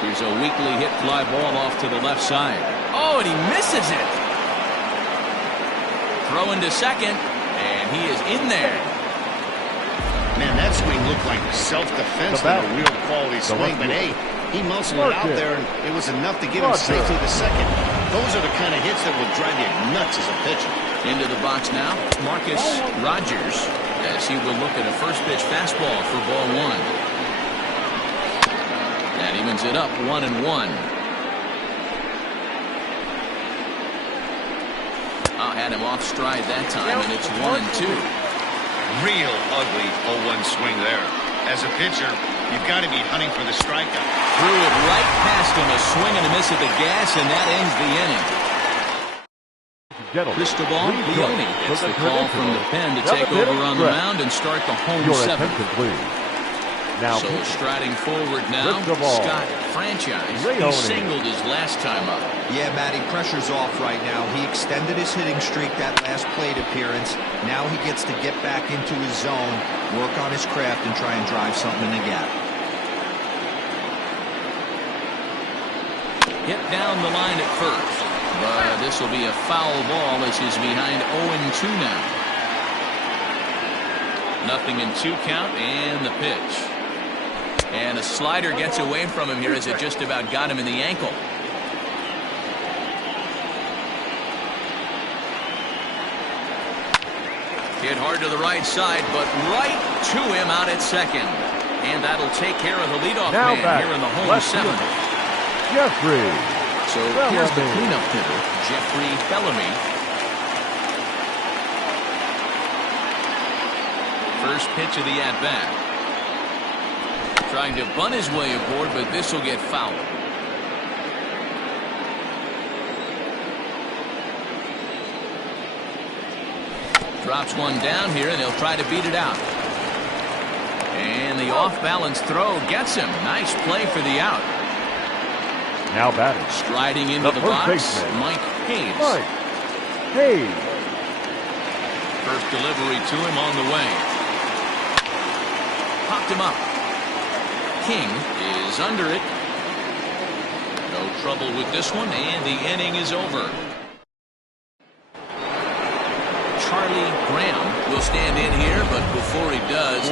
Here's a weakly hit fly ball off to the left side. Oh, and he misses it. Throw into second, and he is in there. Man, that swing looked like self-defense, not a real quality swing, but hey, he muscled it out there, and it was enough to get him safely to second. Those are the kind of hits that will drive you nuts as a pitcher. Into the box now, Marcus Rogers, as he will look at a first pitch fastball for ball 1. That evens it up, 1-1. Had him off stride that time, and it's 1-2. Real ugly 0-1 swing there. As a pitcher, you've got to be hunting for the strikeout. Threw it right past him, a swing and a miss at the gas, and that ends the inning. Cristobal Leone gets the call from the pen to take over on the mound and start the home seventh. Now so striding forward now, Scott Franchise. He singled his last time up. Yeah, Matty, pressure's off right now. He extended his hitting streak that last plate appearance. Now he gets to get back into his zone, work on his craft, and try and drive something in the gap. Hit down the line at first, but this will be a foul ball as he's behind 0-2 now. 0-2 count and the pitch. And a slider gets away from him here as it just about got him in the ankle. Hit hard to the right side, but right to him out at second. And that'll take care of the leadoff man here in the home seventh. Jeffrey. So here's the cleanup hitter, Jeffrey Bellamy. First pitch of the at-bat. Trying to bunt his way aboard, but this will get fouled. Drops one down here, and they'll try to beat it out. And the off-balance throw gets him. Nice play for the out. Now batting. Striding into the box, baseman. Mike Hayes. First delivery to him on the way. Popped him up. King is under it. No trouble with this one, and the inning is over. Charlie Graham will stand in here, but before he does,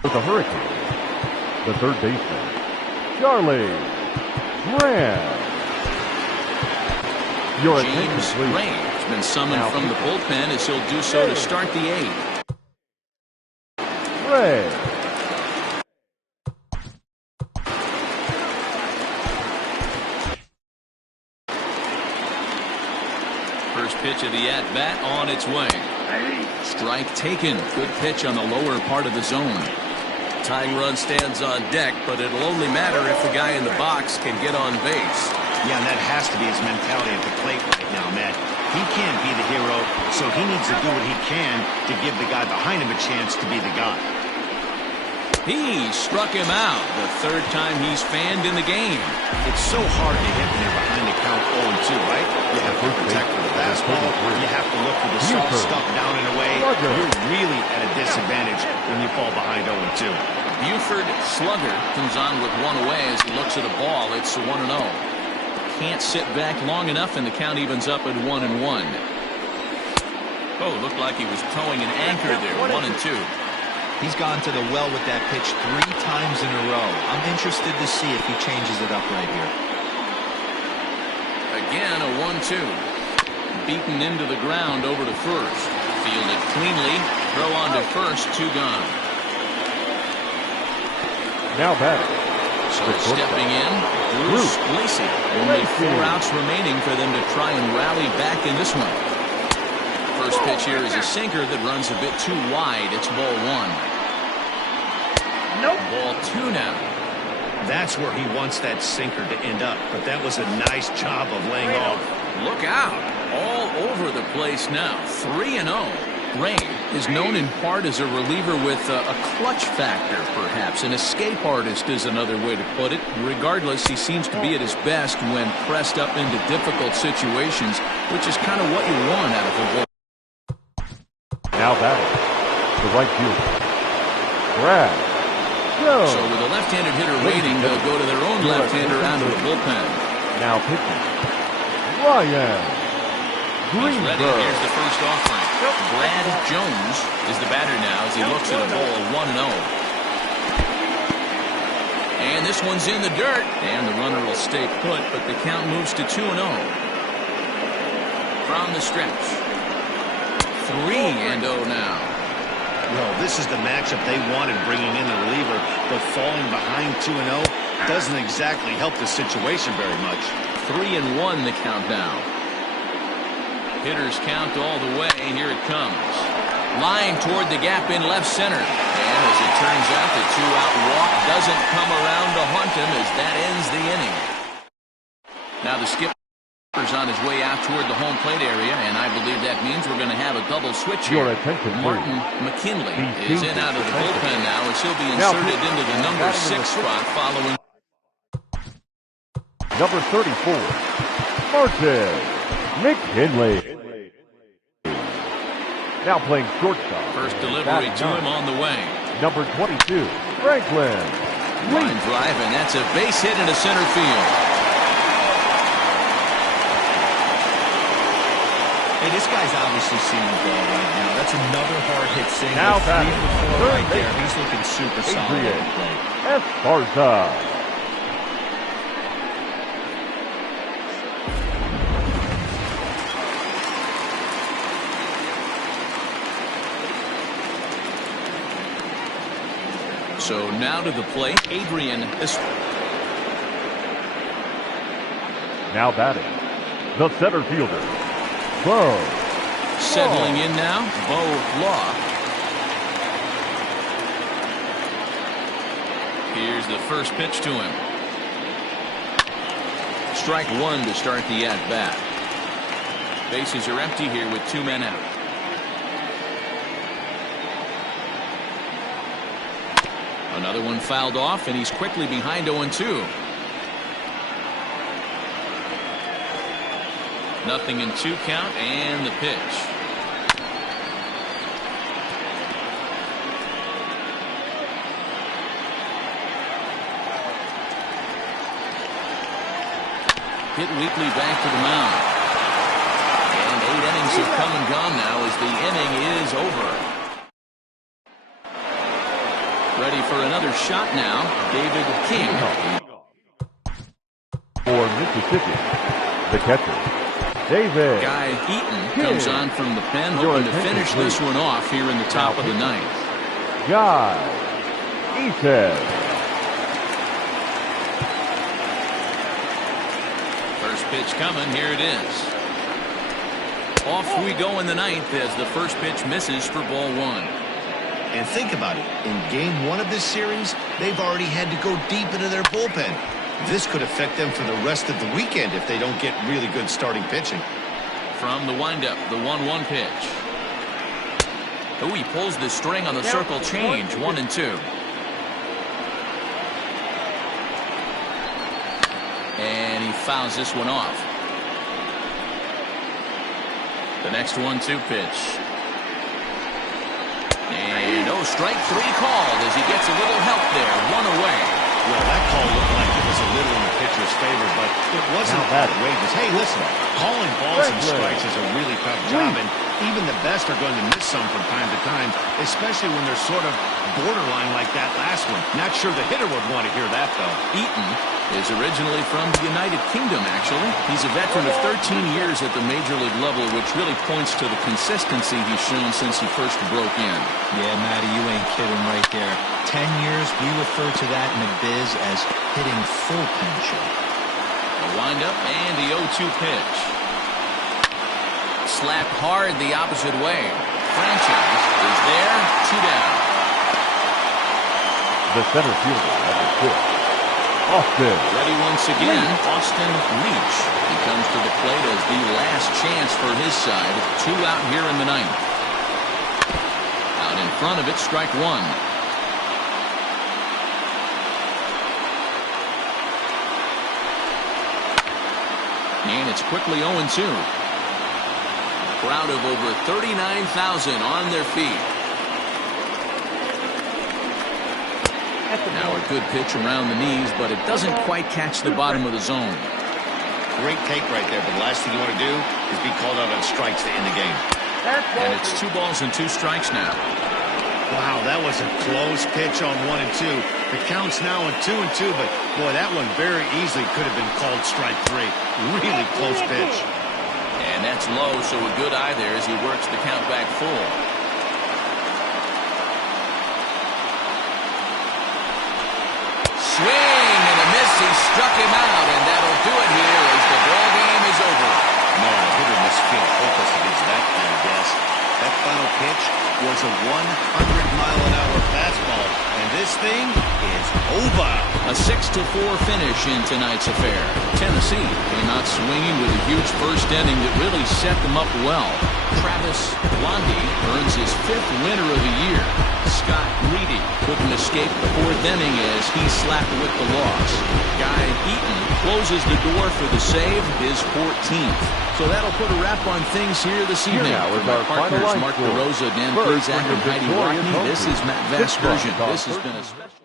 For the Hurricanes, the third baseman, Charlie Graham. Your attention, James please. Ray has been summoned from the bullpen as he'll do so to start the eighth. Ray. First pitch of the at-bat on its way. Strike taken. Good pitch on the lower part of the zone. Tying run stands on deck, but it'll only matter if the guy in the box can get on base. Yeah, and that has to be his mentality at the plate right now, Matt. He can't be the hero, so he needs to do what he can to give the guy behind him a chance to be the guy. He struck him out, the third time he's fanned in the game. It's so hard to hit when you're behind the count 0-2, right? You have to protect for the fastball. You have to look for the soft stuff down and away. You're really at a disadvantage when you fall behind 0-2. Buford Slugger comes on with one away as he looks at a ball. It's 1-0. Can't sit back long enough, and the count evens up at 1-1. Oh, looked like he was towing an anchor there. 1-2. He's gone to the well with that pitch 3 times in a row. I'm interested to see if he changes it up right here. Again, a 1-2. Beaten into the ground over to first. Fielded cleanly. Throw on to first. 2 gone. Now batting. So stepping in, Bruce Lacey. Only 4 outs remaining for them to try and rally back in this one. First pitch here is a sinker that runs a bit too wide. It's ball 1. Nope. Ball 2 now. That's where he wants that sinker to end up, but that was a nice job of laying off. Look out. All over the place now. 3-0. Ray is known in part as a reliever with a clutch factor, perhaps. An escape artist is another way to put it. Regardless, he seems to be at his best when pressed up into difficult situations, which is kind of what you want out of a ball. Now batting. The right fielder. Brad Jones. So with a left-handed hitter waiting, they'll go to their own left-hander out of the bullpen. Now pitching. Ryan He's ready. Greenberg. Here's the first offering. Brad Jones is the batter now as he looks at a ball 1-0. And this one's in the dirt. And the runner will stay put, but the count moves to 2-0. From the stretch. 3-0 now. Well, this is the matchup they wanted, bringing in the reliever, but falling behind 2-0 doesn't exactly help the situation very much. 3-1 the count now. Hitters count all the way. Here it comes. Line toward the gap in left center. And as it turns out, the 2-out walk doesn't come around to haunt him as that ends the inning. Now the skipper's on his way out toward the home plate area, and I believe that means we're going to have a double switch here. Your attention, Martin McKinley is in out of the bullpen now as he'll be inserted into the number 6 spot following. Number 34, Martin McKinley. Now playing shortstop. First delivery to him on the way. Number 22, Franklin. Line drive, and that's a base hit into center field. Hey, this guy's obviously seeing the ball right now. That's another hard hit single. Now 3 for 4 right there. He's looking super solid at the plate. Esparza. So now to the plate, Adrian. Now batting, the center fielder, Bo. Settling in now, Bo Law. Here's the first pitch to him. Strike 1 to start the at-bat. Bases are empty here with 2 men out. Another one fouled off, and he's quickly behind 0-2. Nothing in 2 count, and the pitch. Hit weakly back to the mound. And 8 innings have come and gone now as the inning is over. Ready for another shot now, David King. For Mississippi, the catcher, David Guy Eaton comes on from the pen, hoping to finish this one off here in the top of the 9th. Guy Eaton. First pitch coming, here it is. Off we go in the 9th as the first pitch misses for ball 1. And think about it. In game 1 of this series, they've already had to go deep into their bullpen. This could affect them for the rest of the weekend if they don't get really good starting pitching. From the windup, the 1-1 pitch. Oh, he pulls the string on the circle change. 1-2. and he fouls this one off. The next 1-2 pitch. And strike 3 called as he gets a little help there. 1 away. Well, that call looked like it was a little in the pitcher's favor, but it wasn't outrageous. Hey, listen, calling balls and strikes is a really tough job, and even the best are going to miss some from time to time, especially when they're sort of borderline like that last one. Not sure the hitter would want to hear that, though. Eaton is originally from the United Kingdom, actually. He's a veteran of 13 years at the major league level, which really points to the consistency he's shown since he first broke in. Yeah, Matty, you ain't kidding right there. 10 years, we refer to that in the biz as hitting full pension. A windup and the 0-2 pitch. Slapped hard the opposite way. Franchise is there, 2 down. The center fielder, number 6. Austin. Ready once again, Austin Leach. He comes to the plate as the last chance for his side. 2 out here in the 9th. Out in front of it, strike 1. And it's quickly 0-2. Crowd of over 39,000 on their feet. Now a good pitch around the knees, but it doesn't quite catch the bottom of the zone. Great take right there, but the last thing you want to do is be called out on strikes to end the game. And it's 2 balls and 2 strikes now. Wow, that was a close pitch on 1 and 2. The count's now on 2 and 2, but boy, that one very easily could have been called strike 3. Really close pitch. And that's low, so a good eye there as he works the count back full. Swing and a miss. He struck him out, and that'll do it here as the ball game is over. Man, a hitter must feel hopeless against that kind of gas. That final pitch was a 100-mile-an-hour fastball, and this thing is over. A 6-4 finish in tonight's affair. Tennessee came out swinging with a huge first inning that really set them up well. Travis Blondie earns his 5th winner of the year. Scott Reedy couldn't escape the 4th inning as he slapped with the loss. Guy Eaton closes the door for the save, his 14th. So that'll put a wrap on things here this evening. Here now is our partners, final line Mark score. DeRosa, Dan First, Plesac, and Heidi victorious Rockney. This is Matt Pittsburgh Vasgersian. This has been a special...